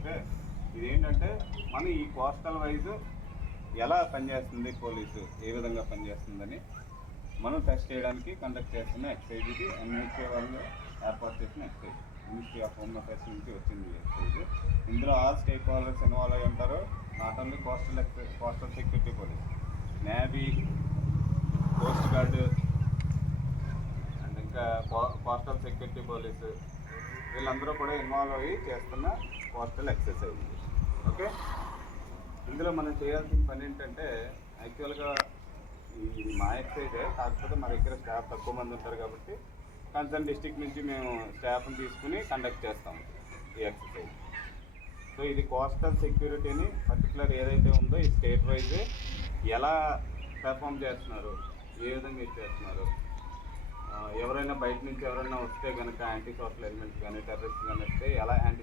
Okay, ఇదేంటంటే మన ఈ కోస్టల్ వైజ్ ఎలా పనిచేస్తుంది పోలీసు, ఏ విధంగా పనిచేస్తుందని మనం టెస్ట్ చేయడానికి కండక్ట్ చేస్తున్న ఎక్సైజ్ ఇది. ఎన్హెచ్ఏ వాళ్ళు ఏర్పాటు చేసిన excise, ministry of home affairs నుంచి వచ్చింది ఈ ఎక్సైజ్. ఇందులో ఆల్ స్టేక్ హోల్డర్స్ ఇన్వాల్వ్ అయి ఉంటారు. Not only coastal security police, navy, Coast guard and ఇంకా కోస్టల్ సెక్యూరిటీ పోలీసు, వీళ్ళందరూ కూడా ఇన్వాల్వ్ అయ్యి చేస్తున్న కోస్టల్ ఎక్సర్సైజ్. ఓకే, ఇందులో మనం చేయాల్సిన పని ఏంటంటే, యాక్చువల్గా ఇది మా ఎక్సైజే, కాకపోతే మా దగ్గర స్టాఫ్ తక్కువ మంది ఉంటారు కాబట్టి కన్సర్న్ డిస్ట్రిక్ట్ నుంచి మేము స్టాఫ్ని తీసుకుని కండక్ట్ చేస్తాం ఈ ఎక్సర్సైజ్. సో ఇది కోస్టల్ సెక్యూరిటీని పర్టికులర్ ఏదైతే ఉందో ఈ స్టేట్ వైజ్ ఎలా పెర్ఫామ్ చేస్తున్నారు, ఏ విధంగా ఇచ్చేస్తున్నారు, ఎవరైనా బయట నుంచి ఎవరైనా వస్తే కనుక యాంటీ సోషల్ ఎలిమెంట్స్ కానీ టెర్రరిస్ట్ కానీ వస్తే ఎలా యాంటీ